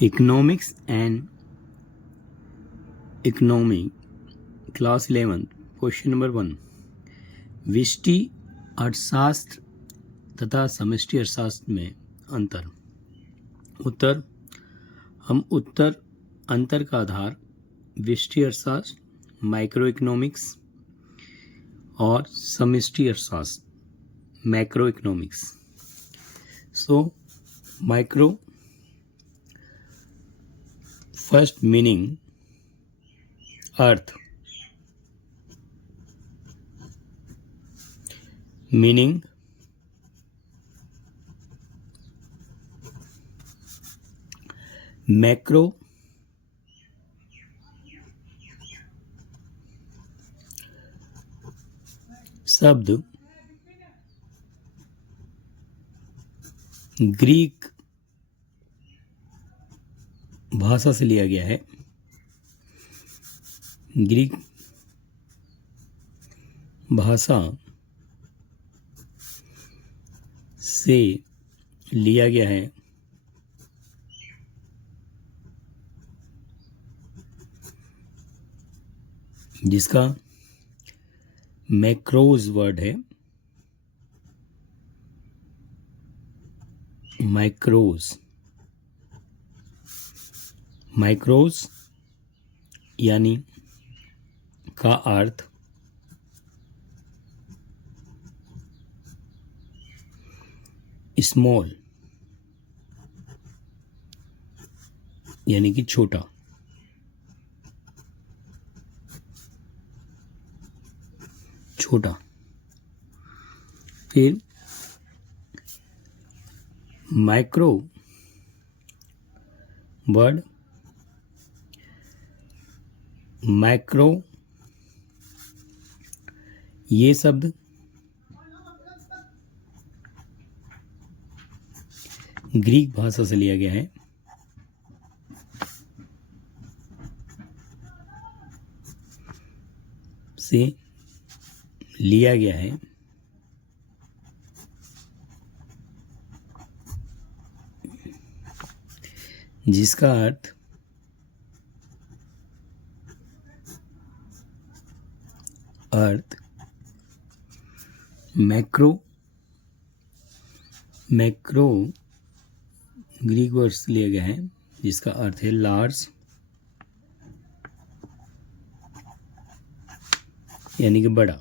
Economics and economic class 11 question number 1 व्यष्टि अर्थशास्त्र तथा समष्टि अर्थशास्त्र में अंतर। उत्तर हम उत्तर अंतर का आधार व्यष्टि अर्थशास्त्र, माइक्रो इकोनॉमिक्स और समष्टि अर्थशास्त्र macro economics. So micro first meaning अर्थ, मीनिंग मैक्रो शब्द ग्रीक भाषा से लिया गया है। ग्रीक भाषा से लिया गया है जिसका मैक्रोज वर्ड है। माइक्रोज यानी का अर्थ स्मॉल यानी कि छोटा। फिर माइक्रो वर्ड, माइक्रो ये शब्द ग्रीक भाषा से लिया गया है। जिसका अर्थ मैक्रो ग्रीक वर्ड से लिया गया है जिसका अर्थ है लार्ज यानी कि बड़ा।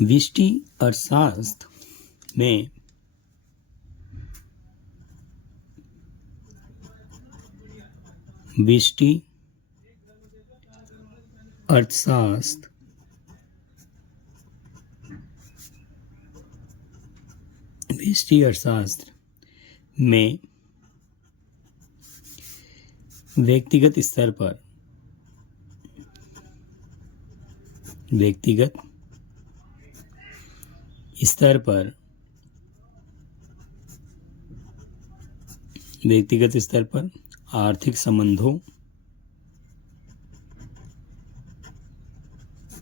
व्यष्टि अर्थशास्त्र में व्यष्टि अर्थशास्त्र में व्यक्तिगत स्तर पर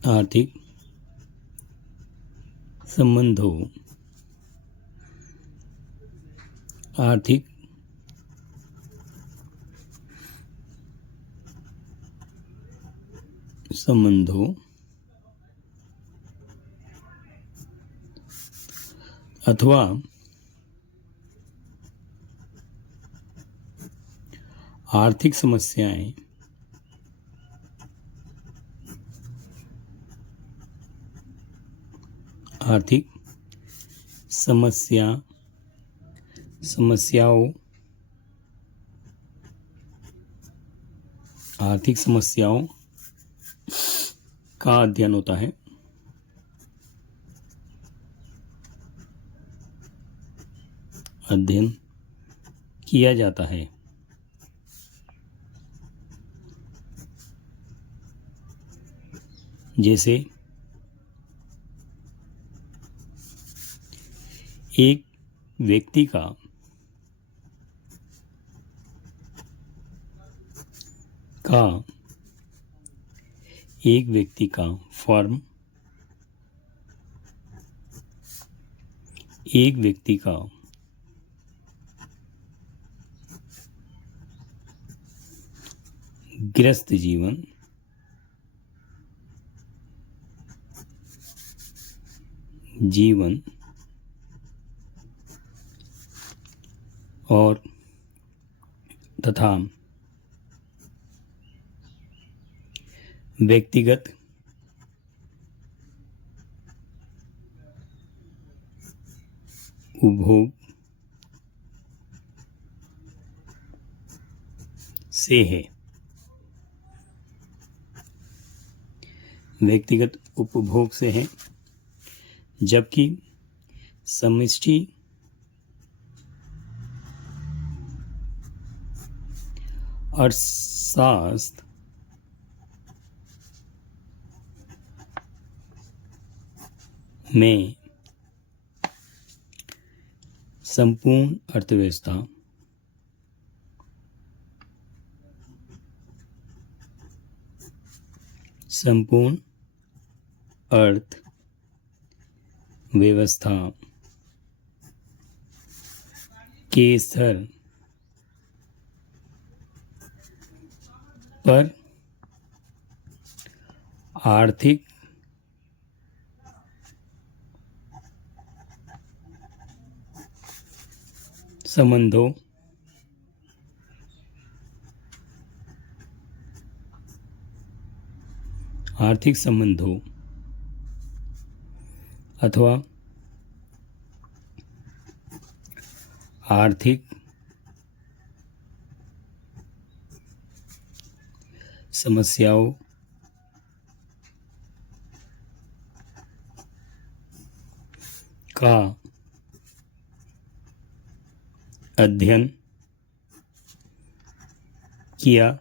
आर्थिक संबंधों अथवा आर्थिक समस्याएं समस्याओं का अध्ययन होता है। अध्ययन किया जाता है। जैसे एक व्यक्ति का एक व्यक्ति का फर्म, एक व्यक्ति का गृहस्थ जीवन, और तथा व्यक्तिगत उपभोग से है। व्यक्तिगत उपभोग से है, जबकि समष्टि अर्थशास्त्र में संपूर्ण अर्थव्यवस्था के स्तर पर आर्थिक संबंधों अथवा आर्थिक समस्याओं का अध्ययन किया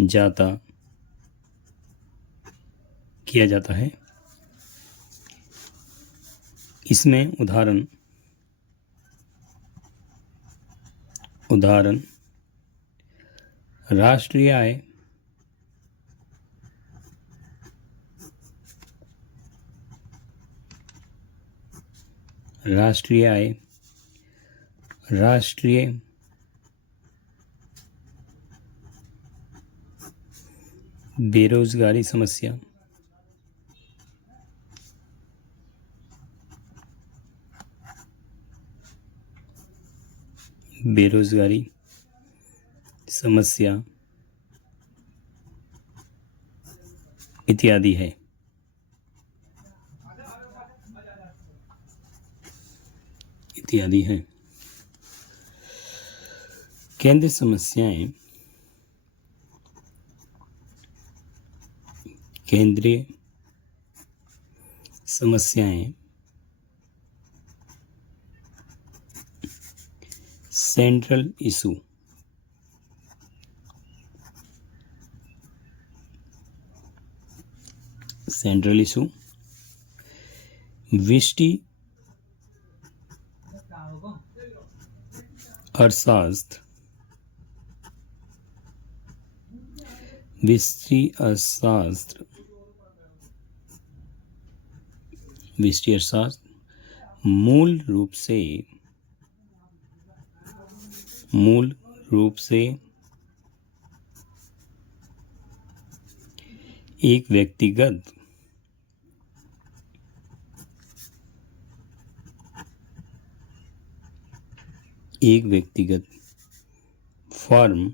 जाता है। इसमें उदाहरण राष्ट्रीय आय, राष्ट्रीय बेरोजगारी समस्या, इत्यादि है। केंद्रीय समस्याएं सेंट्रल इशू विष्टि अर्थशास्त्र मूल रूप से एक व्यक्तिगत फर्म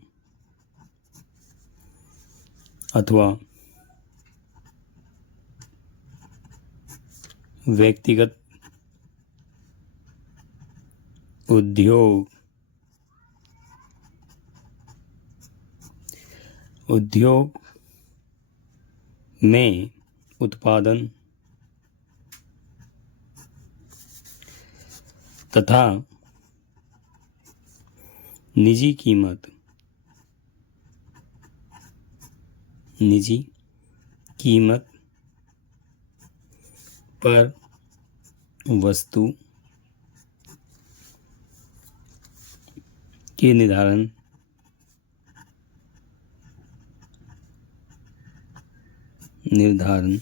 अथवा व्यक्तिगत उद्योग में उत्पादन तथा निजी कीमत पर वस्तु के निर्धारण निर्धारण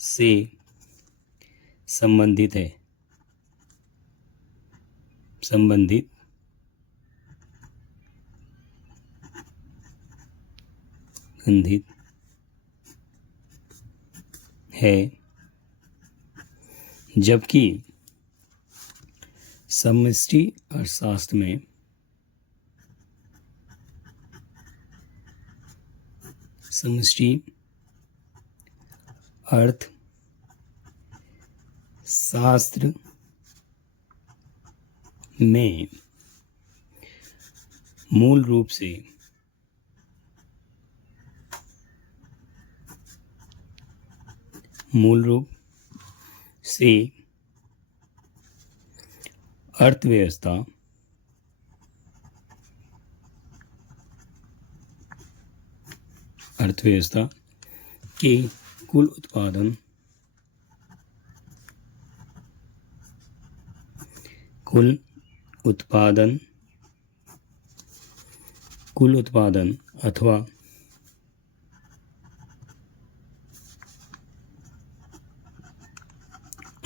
से संबंधित है। संबंधित है, जबकि समष्टि अर्थशास्त्र में समष्टि अर्थशास्त्र में मूल रूप से अर्थव्यवस्था के कुल उत्पादन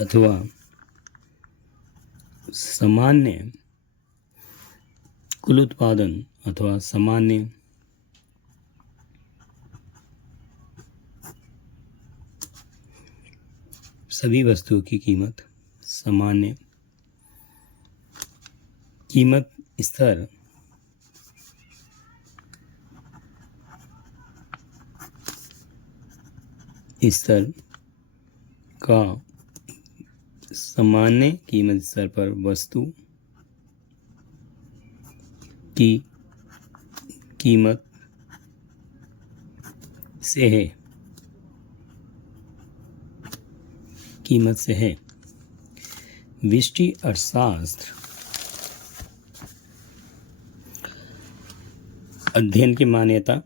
अथवा सामान्य कुल उत्पादन अथवा सामान्य सभी वस्तुओं की कीमत सामान्य कीमत स्तर का सामान्य कीमत स्तर पर वस्तु की कीमत से है। व्यष्टि अर्थशास्त्र अध्ययन की मान्यता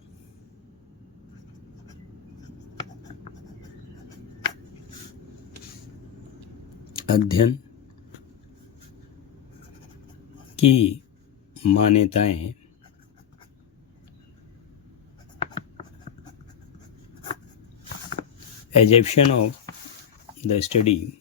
मान्यताएं assumption of the study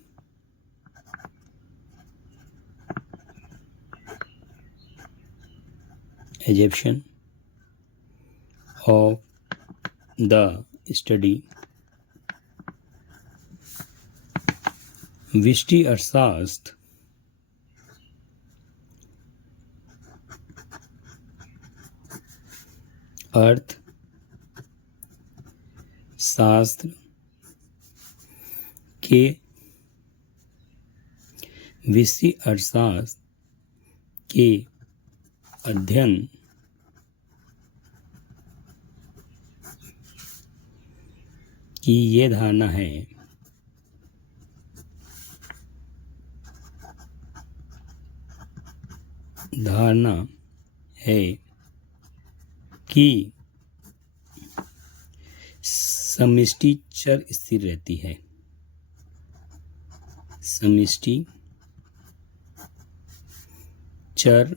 व्यष्टि अर्थशास्त्र के व्यष्टि अर्थशास्त्र के अध्ययन की ये धारणा है कि समष्टि चर स्थिर रहती है। समष्टि चर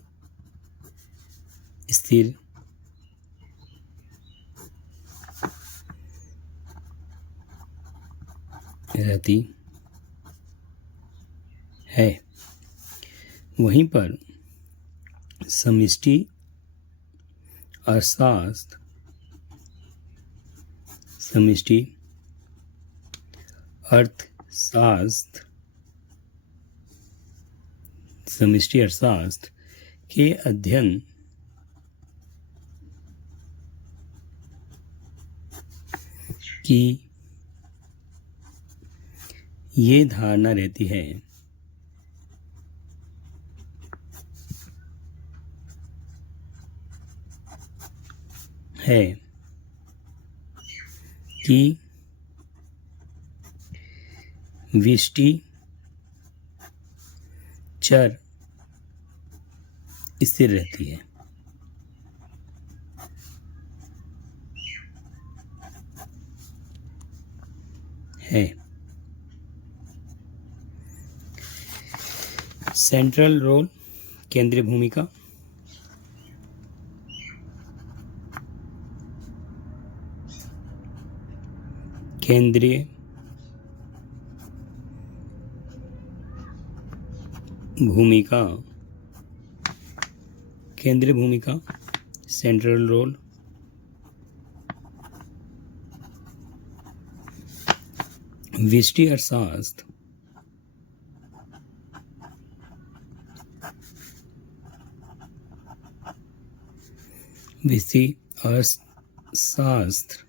स्थिर रहती है। वहीं पर समष्टि अर्थशास्त्र के अध्ययन की ये धारणा रहती है कि व्यष्टि चर स्थिर रहती है। सेंट्रल रोल केंद्रीय भूमिका केंद्रीय भूमिका, केंद्रीय भूमिका, सेंट्रल रोल। व्यष्टि अर्थशास्त्र, व्यष्टि अर्थशास्त्र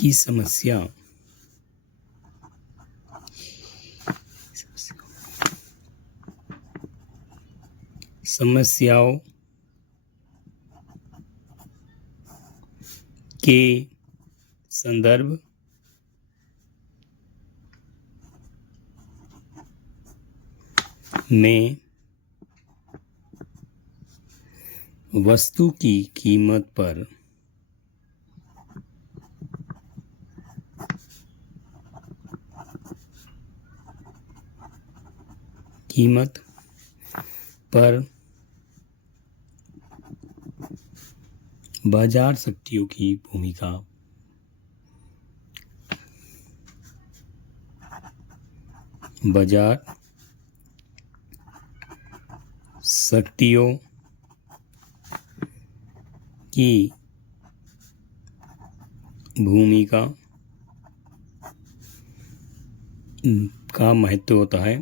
की समस्याओं के संदर्भ में वस्तु की कीमत पर बाजार शक्तियों की भूमिका, बाजार शक्तियों की भूमिका का महत्व होता है।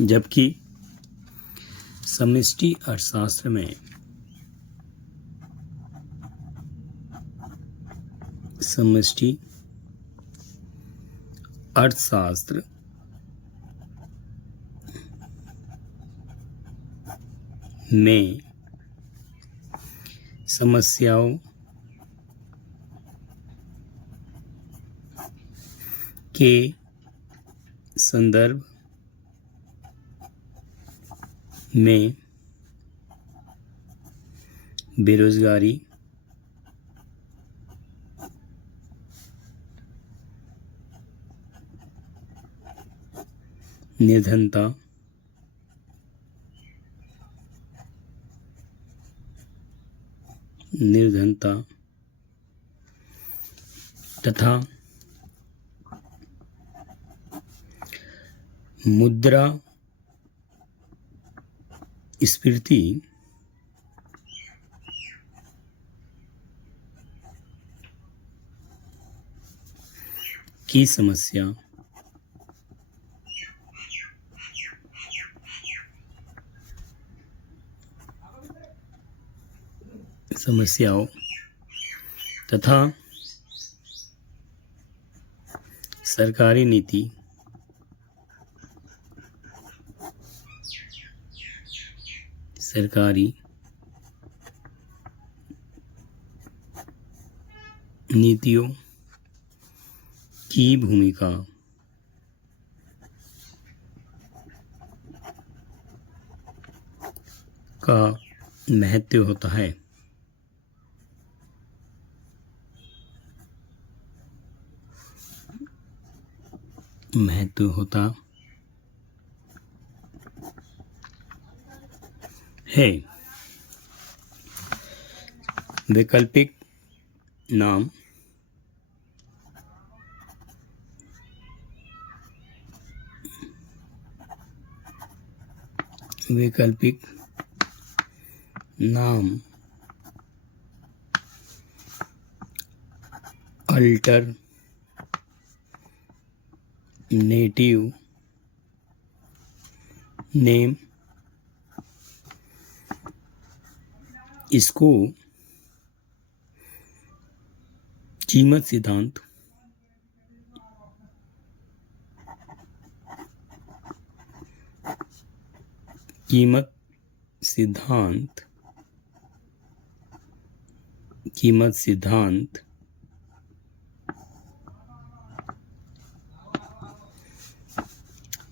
जबकि समष्टि अर्थशास्त्र में समस्याओं के संदर्भ में बेरोजगारी, निर्धनता, तथा मुद्रा स्फीति की समस्याओं तथा सरकारी नीति नीतियों की भूमिका का महत्व होता है। वैकल्पिक नाम, अल्टरनेटिव नेम, इसको कीमत सिद्धांत,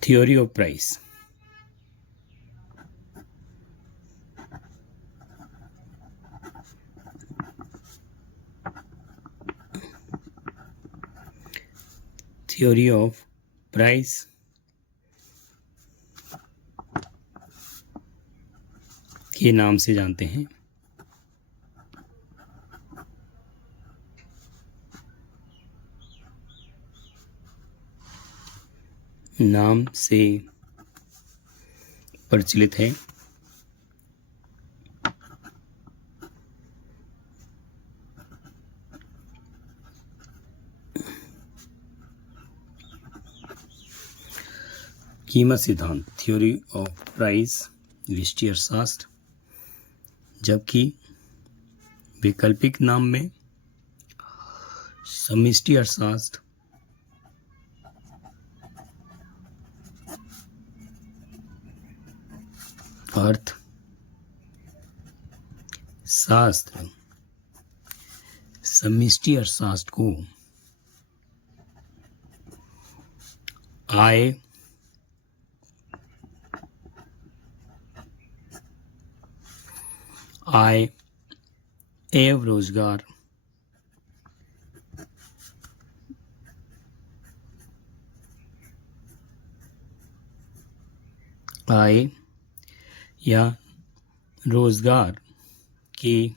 थ्योरी ऑफ प्राइस, के नाम से जानते हैं। नाम से प्रचलित है। कीमत सिद्धांत, थ्योरी ऑफ प्राइस, विष्टि अर्थशास्त्र। जबकि वैकल्पिक नाम में समष्टि अर्थशास्त्र, अर्थ शास्त्र समष्टि अर्थशास्त्र को आय, एवं रोजगार, आय या रोजगार के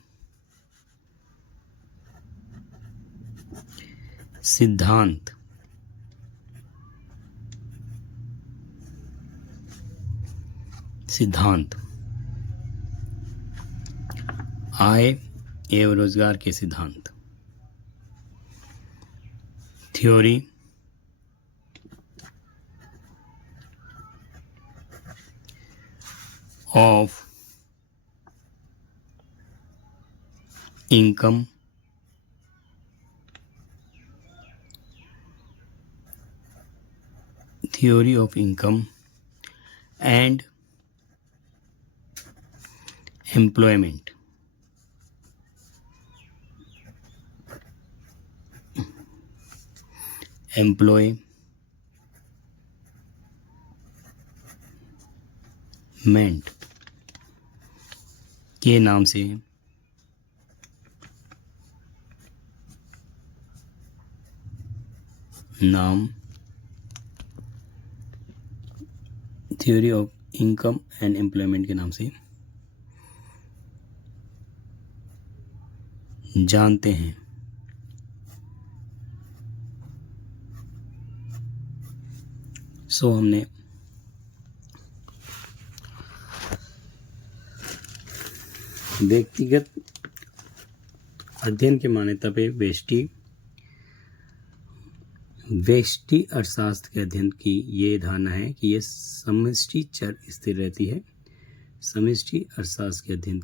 सिद्धांत आय एवं रोजगार के सिद्धांत, theory of income and employment. के नाम से theory of income and employment के नाम से जानते हैं। सो हमने व्यक्तिगत अध्ययन के मान्यता पे व्यष्टि अर्थशास्त्र के अध्ययन की ये धारणा है कि ये समष्टि चर स्थिर रहती है। समष्टि अर्थशास्त्र के अध्ययन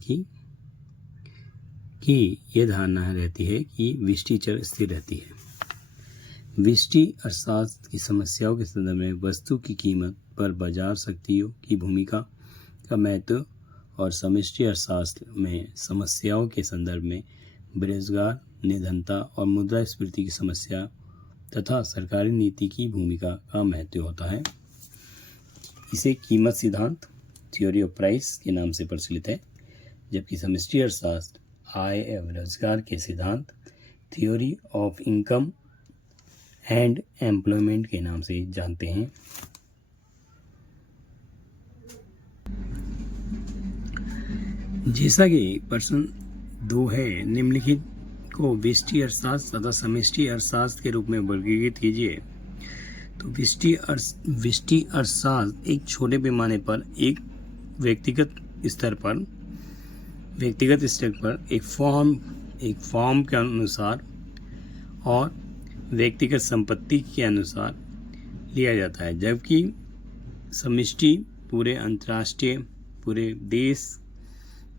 की ये धारणा रहती है कि व्यष्टि चर स्थिर रहती है। व्यष्टि अर्थशास्त्र की समस्याओं के संदर्भ में वस्तु की कीमत पर बाजार शक्तियों की भूमिका का महत्व और समष्टि अर्थशास्त्र में समस्याओं के संदर्भ में बेरोजगार, निर्धनता और मुद्रास्फीति की समस्या तथा सरकारी नीति की भूमिका का महत्व होता है। इसे कीमत सिद्धांत, थ्योरी ऑफ प्राइस के नाम से प्रचलित है। जबकि समष्टि अर्थशास्त्र आय एवं रोजगार के सिद्धांत, theory of income and employment के नाम से जानते हैं। जैसा कि प्रश्न 2 है, निम्नलिखित को व्यष्टि अर्थशास्त्र तथा समष्टि अर्थशास्त्र के रूप में वर्गीकृत कीजिए। तो व्यष्टि अर्थशास्त्र एक छोटे पैमाने पर एक व्यक्तिगत स्तर पर एक फॉर्म के अनुसार और व्यक्तिगत संपत्ति के अनुसार लिया जाता है। जबकि समष्टि पूरे अंतर्राष्ट्रीय, पूरे देश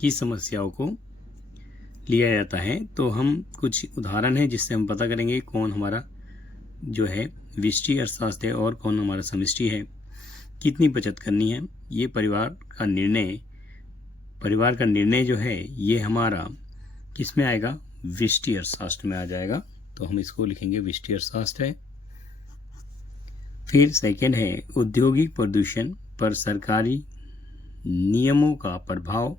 की समस्याओं को लिया जाता है। तो हम कुछ उदाहरण हैं जिससे हम पता करेंगे कौन हमारा जो है व्यष्टि अर्थशास्त्र है और कौन हमारा समष्टि है। कितनी बचत करनी है, ये परिवार का निर्णय जो है ये हमारा किस में आएगा, व्यष्टि अर्थशास्त्र में आ जाएगा। तो हम इसको लिखेंगे व्यष्टि अर्थशास्त्र है। फिर सेकंड है औद्योगिक प्रदूषण पर सरकारी नियमों का प्रभाव।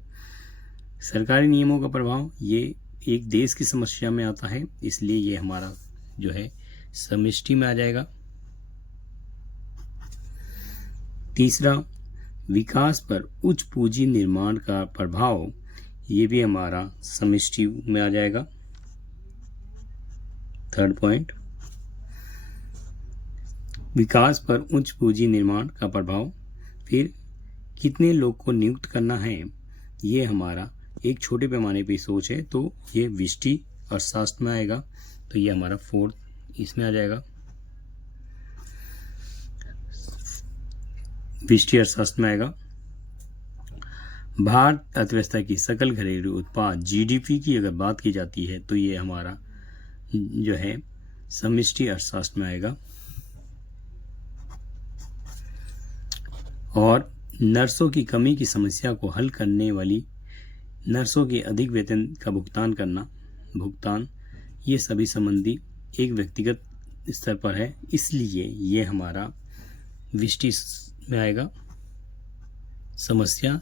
सरकारी नियमों का प्रभाव ये एक देश की समस्या में आता है, इसलिए ये हमारा जो है समष्टि में आ जाएगा। तीसरा, विकास पर उच्च पूंजी निर्माण का प्रभाव, ये भी हमारा समष्टि में आ जाएगा। थर्ड पॉइंट, विकास पर उच्च पूंजी निर्माण का प्रभाव। फिर कितने लोग को नियुक्त करना है, ये हमारा एक छोटे पैमाने पे सोच है, तो ये व्यष्टि अर्थशास्त्र में आएगा। तो ये हमारा फोर्थ इसमें आ जाएगा, व्यष्टि अर्थशास्त्र में आएगा। भारत अर्थव्यवस्था की सकल घरेलू उत्पाद जीडीपी की अगर बात की जाती है तो ये हमारा जो है समष्टि अर्थशास्त्र में आएगा। और नर्सों की कमी की समस्या को हल करने वाली नर्सों के अधिक वेतन का भुगतान ये सभी संबंधी एक व्यक्तिगत स्तर पर है, इसलिए ये हमारा व्यष्टि में आएगा। समस्या,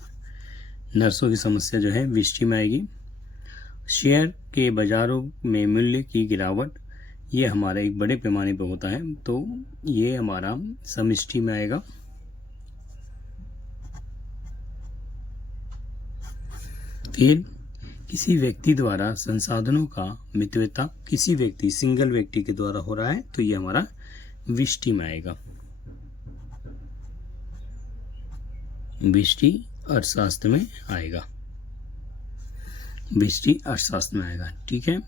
नर्सों की समस्या जो है व्यष्टि में आएगी। शेयर के बाजारों में मूल्य की गिरावट, ये हमारा एक बड़े पैमाने पर होता है, तो ये हमारा समष्टि में आएगा। फिर किसी व्यक्ति द्वारा संसाधनों का मितव्यता, किसी व्यक्ति सिंगल व्यक्ति के द्वारा हो रहा है, तो ये हमारा व्यष्टि में आएगा, व्यष्टि अर्थशास्त्र में आएगा, व्यष्टि अर्थशास्त्र में आएगा। ठीक है।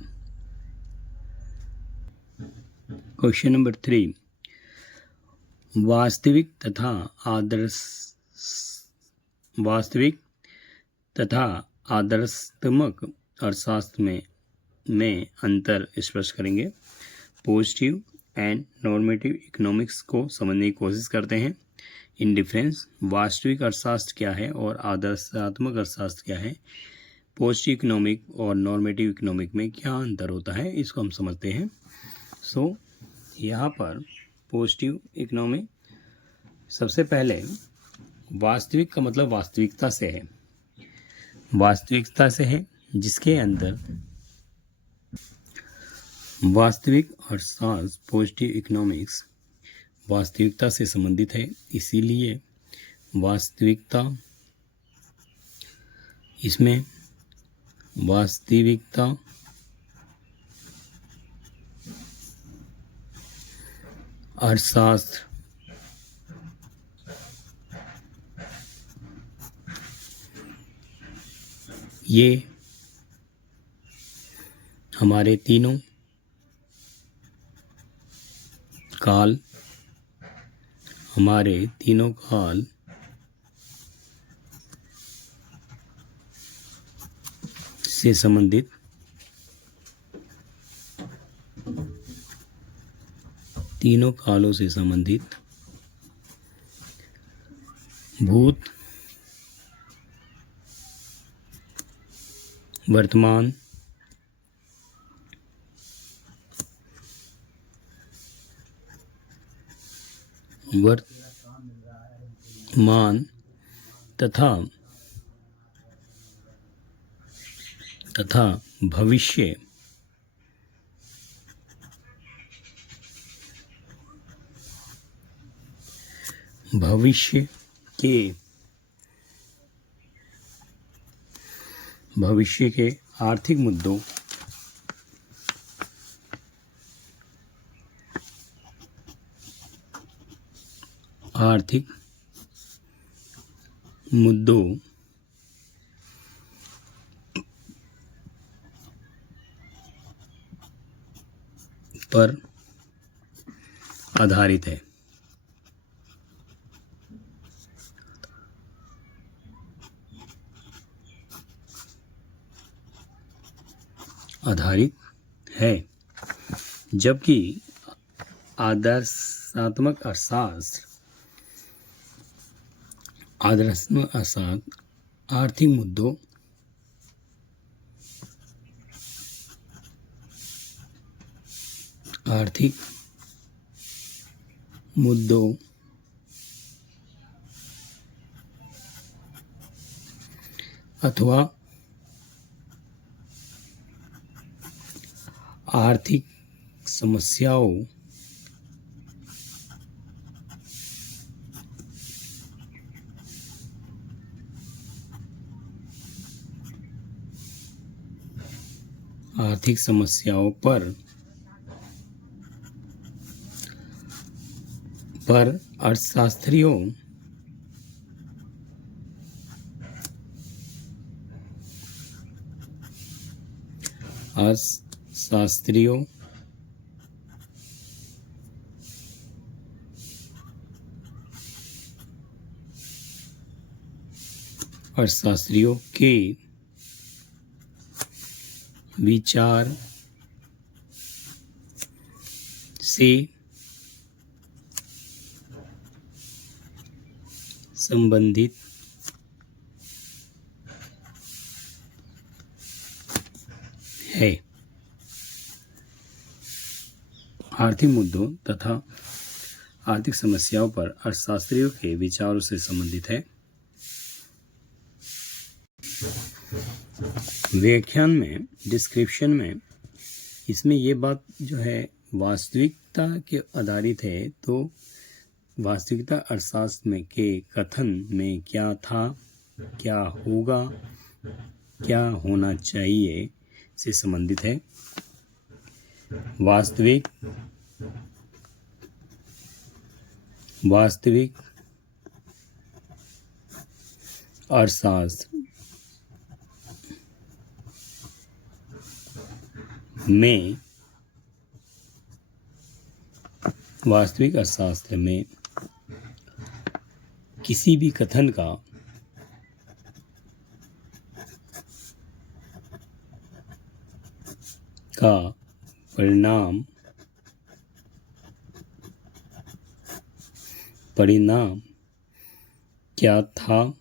क्वेश्चन नंबर 3, वास्तविक तथा आदर्शात्मक अर्थशास्त्र में अंतर स्पष्ट करेंगे। पॉजिटिव एंड नॉर्मेटिव इकोनॉमिक्स को समझने की कोशिश करते हैं। इन डिफरेंस, वास्तविक अर्थशास्त्र क्या है और आदर्शात्मक अर्थशास्त्र क्या है, पॉजिटिव इकोनॉमिक और नॉर्मेटिव इकोनॉमिक में क्या अंतर होता है, इसको हम समझते हैं। सो यहाँ पर पॉजिटिव इकोनॉमिक, सबसे पहले वास्तविक का मतलब वास्तविकता से है, जिसके अंदर वास्तविक अर्थशास्त्र, पॉजिटिव इकोनॉमिक्स वास्तविकता से संबंधित है, इसीलिए वास्तविकता, इसमें वास्तविकता अर्थशास्त्र ये हमारे तीनों काल से संबंधित तीनों कालों से संबंधित भूत, वर्तमान, तथा भविष्य के आर्थिक मुद्दों पर आधारित है। जबकि आदर्शात्मक अर्थशास्त्र आर्थिक मुद्दों अथवा आर्थिक समस्याओं आर्थिक समस्याओं पर अर्थशास्त्रियों के विचार से संबंधित है। आर्थिक मुद्दों तथा आर्थिक समस्याओं पर अर्थशास्त्रियों के विचारों से संबंधित है। व्याख्यान में, डिस्क्रिप्शन में, इसमें ये बात जो है वास्तविकता के आधारित है। तो वास्तविकता अर्थशास्त्र में के कथन में क्या था, क्या होगा, क्या होना चाहिए से संबंधित है। वास्तविक अर्थशास्त्र में किसी भी कथन का परिणाम क्या था,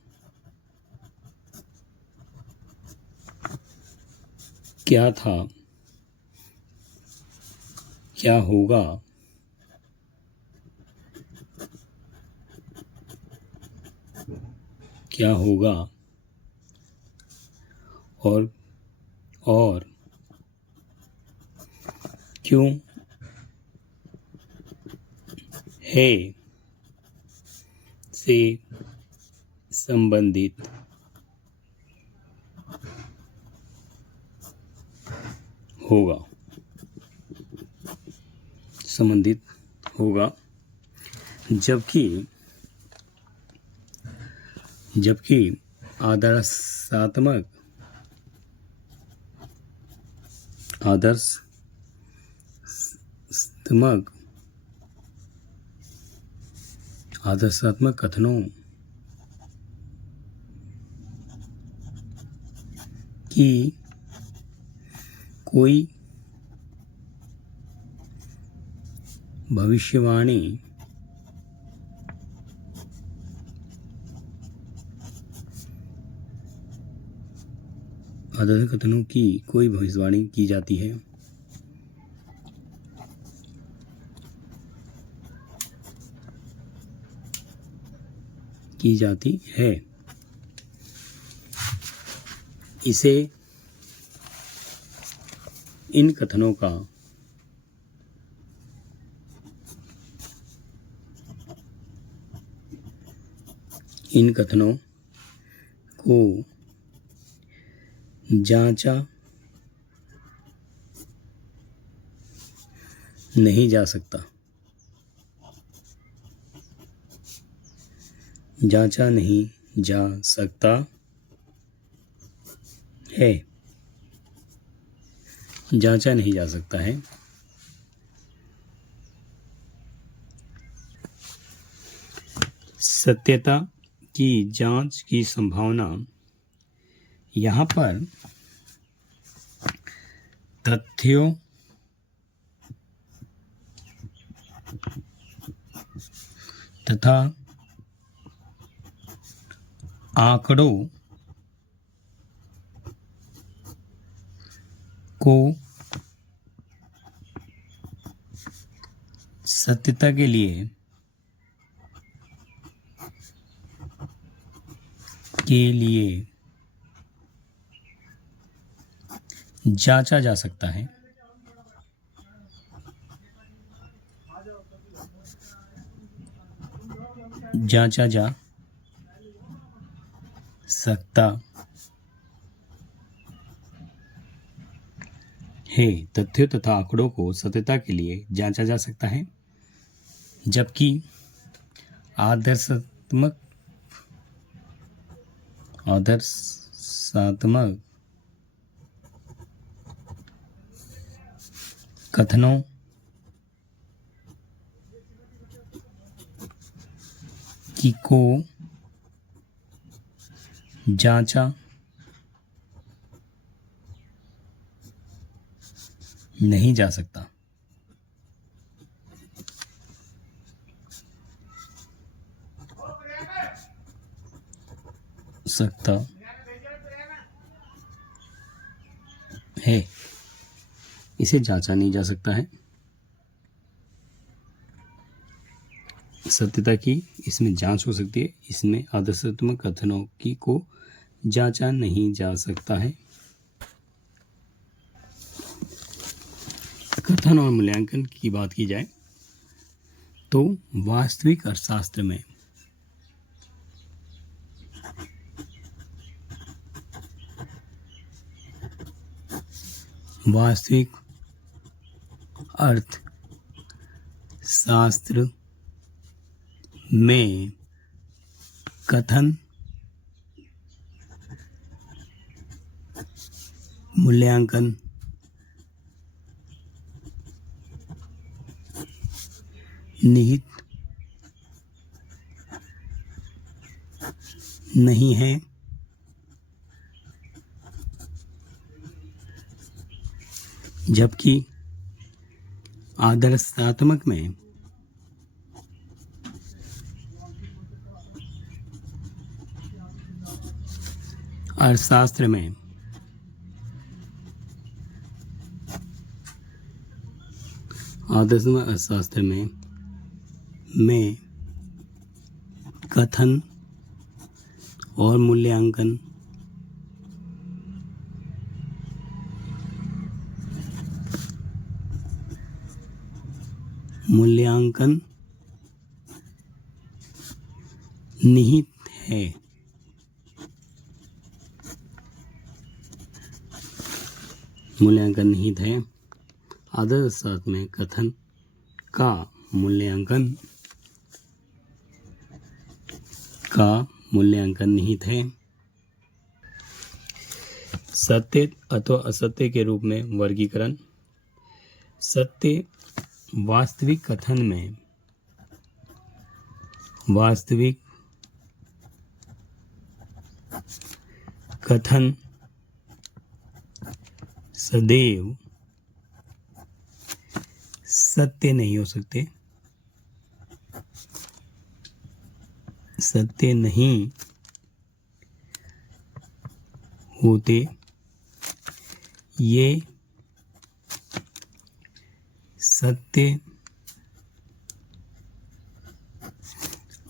क्या होगा, और क्यों है से संबंधित होगा। जबकि आदर्शात्मक कथनों की कोई भविष्यवाणी की जाती है। इसे इन कथनों को जांचा नहीं जा सकता है। सत्यता की जांच की संभावना यहाँ पर तथ्यों तथा आंकड़ों को सत्यता के लिए जांचा जा सकता है। है तथ्यों तथा आंकड़ों को सत्यता के लिए जांचा जा सकता है, जबकि आदर्शात्मक कथनों की को जांचा नहीं जा सकता। है, इसे जांचा नहीं जा सकता है। सत्यता की इसमें जांच हो सकती है, इसमें आदर्शात्मक कथनों की को जांचा नहीं जा सकता है। कथन और मूल्यांकन की बात की जाए तो वास्तविक अर्थशास्त्र में वास्तविक अर्थशास्त्र में कथन, मूल्यांकन, निहित नहीं है, जबकि आदर्शात्मक में अर्थशास्त्र में आदर्शात्मक अर्थशास्त्र में कथन और मूल्यांकन निहित है। मूल्यांकन निहित है। आदर्शास्त्र में कथन का मूल्यांकन निहित है। सत्य अथवा असत्य के रूप में वर्गीकरण। सत्य वास्तविक कथन में सदैव सत्य नहीं हो सकते, सत्य नहीं होते। ये सत्य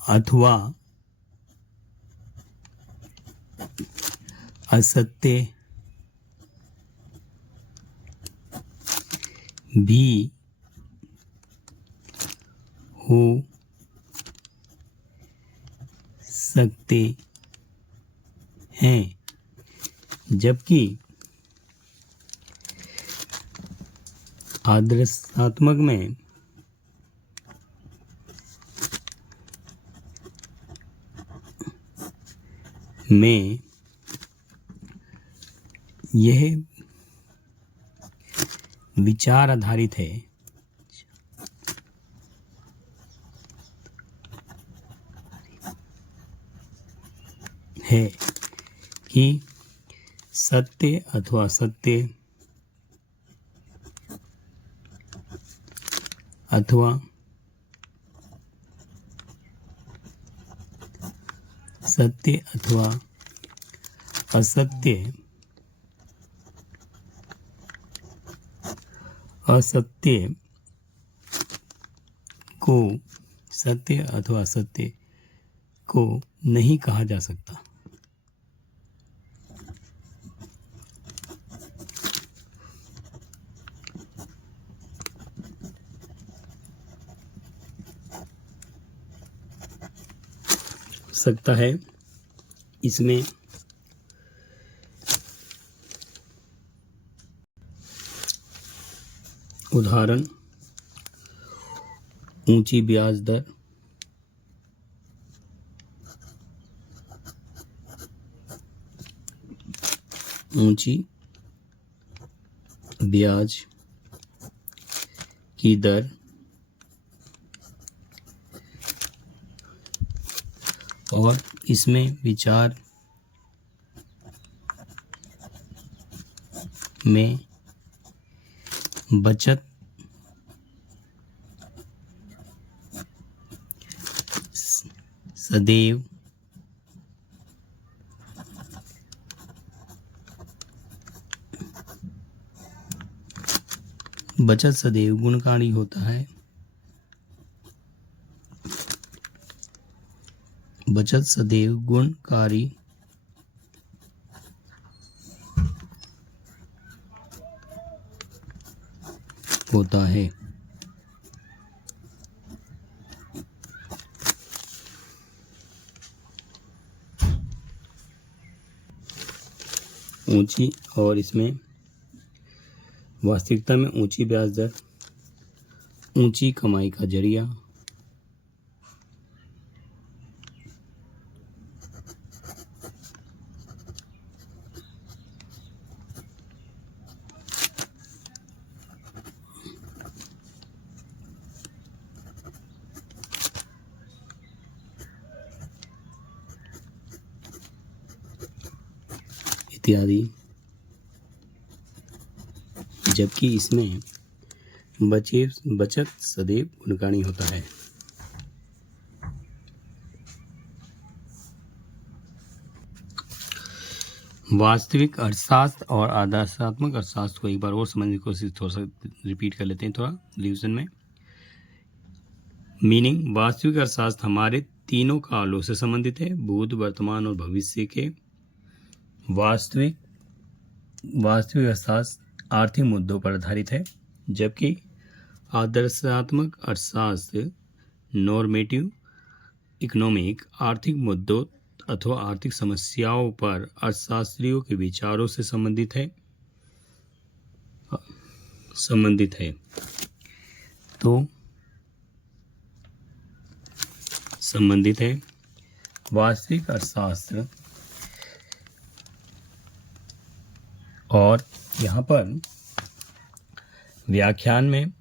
अथवा असत्य भी हो सकते हैं, जबकि आदर्शात्मक में यह विचार आधारित है कि सत्य अथवा असत्य अथवा सत्य अथवा असत्य को सत्य अथवा असत्य को नहीं कहा जा सकता। सकता है इसमें उदाहरण ऊंची ब्याज दर, ऊंची ब्याज की दर और इसमें विचार में बचत सदैव गुणकारी होता है। बचत सदैव गुणकारी होता है। ऊंची और इसमें वास्तविकता में ऊंची ब्याज दर ऊंची कमाई का जरिया, इत्यादि, जबकि इसमें बचत सदैव गुणकारी होता है। वास्तविक अर्थशास्त्र और आदर्शात्मक अर्थशास्त्र को एक बार और समझने की कोशिश थोड़ा सा रिपीट कर लेते हैं, थोड़ा रिवीजन में। मीनिंग, वास्तविक अर्थशास्त्र हमारे तीनों कालों से संबंधित है, भूत, वर्तमान और भविष्य के। वास्तविक अर्थशास्त्र आर्थिक मुद्दों पर आधारित है, जबकि आदर्शात्मक अर्थशास्त्र नॉर्मेटिव इकोनॉमिक आर्थिक मुद्दों अथवा आर्थिक समस्याओं पर अर्थशास्त्रियों के विचारों से संबंधित है। तो संबंधित है वास्तविक अर्थशास्त्र, और यहाँ पर व्याख्यान में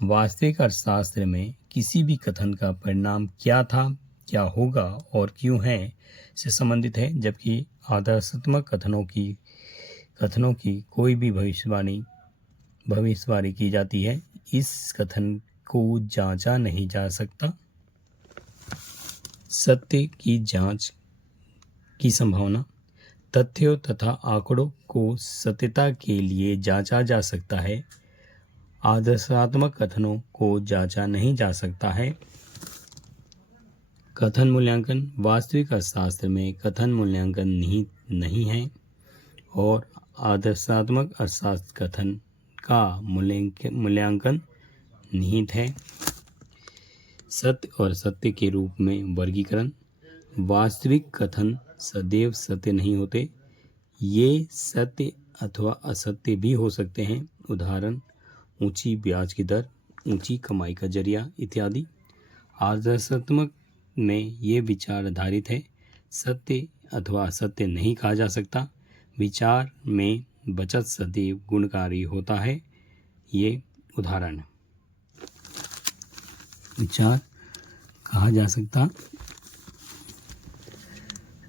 वास्तविक अर्थशास्त्र में किसी भी कथन का परिणाम क्या था, क्या होगा और क्यों है से संबंधित है, जबकि आदर्शात्मक कथनों की कोई भी भविष्यवाणी की जाती है। इस कथन को जांचा नहीं जा सकता। सत्य की जांच की संभावना, तथ्यों तथा आंकड़ों को सत्यता के लिए जांचा जा सकता है। आदर्शात्मक कथनों को जांचा नहीं जा सकता है। कथन मूल्यांकन, वास्तविक अर्थशास्त्र में कथन मूल्यांकन निहित नहीं है और आदर्शात्मक अर्थशास्त्र कथन का मूल्यांकन निहित है। सत्य और असत्य के रूप में वर्गीकरण, वास्तविक कथन सदैव सत्य नहीं होते, ये सत्य अथवा असत्य भी हो सकते हैं। उदाहरण ऊंची ब्याज की दर, ऊंची कमाई का जरिया इत्यादि। आदर्शात्मक में ये विचार आधारित है, सत्य अथवा असत्य नहीं कहा जा सकता। विचार में बचत सदैव गुणकारी होता है। ये उदाहरण है। विचार कहा जा सकता,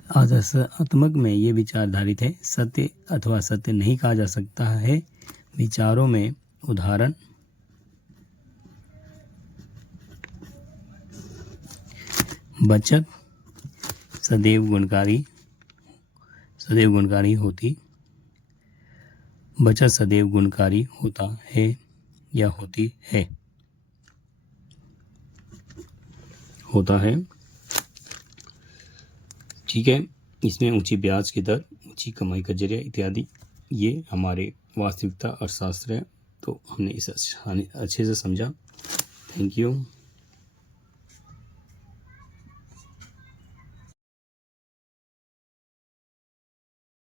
आदर्शात्मक में ये विचार आधारित है, सत्य अथवा सत्य नहीं कहा जा सकता है। विचारों में उदाहरण बचत सदैव गुणकारी होती, बचत सदैव गुणकारी होता है या होती है, होता है। ठीक है, इसमें ऊंची ब्याज की दर, ऊंची कमाई का जरिया इत्यादि ये हमारे वास्तविकता अर्थशास्त्र है। तो हमने इसे अच्छे से समझा। Thank you.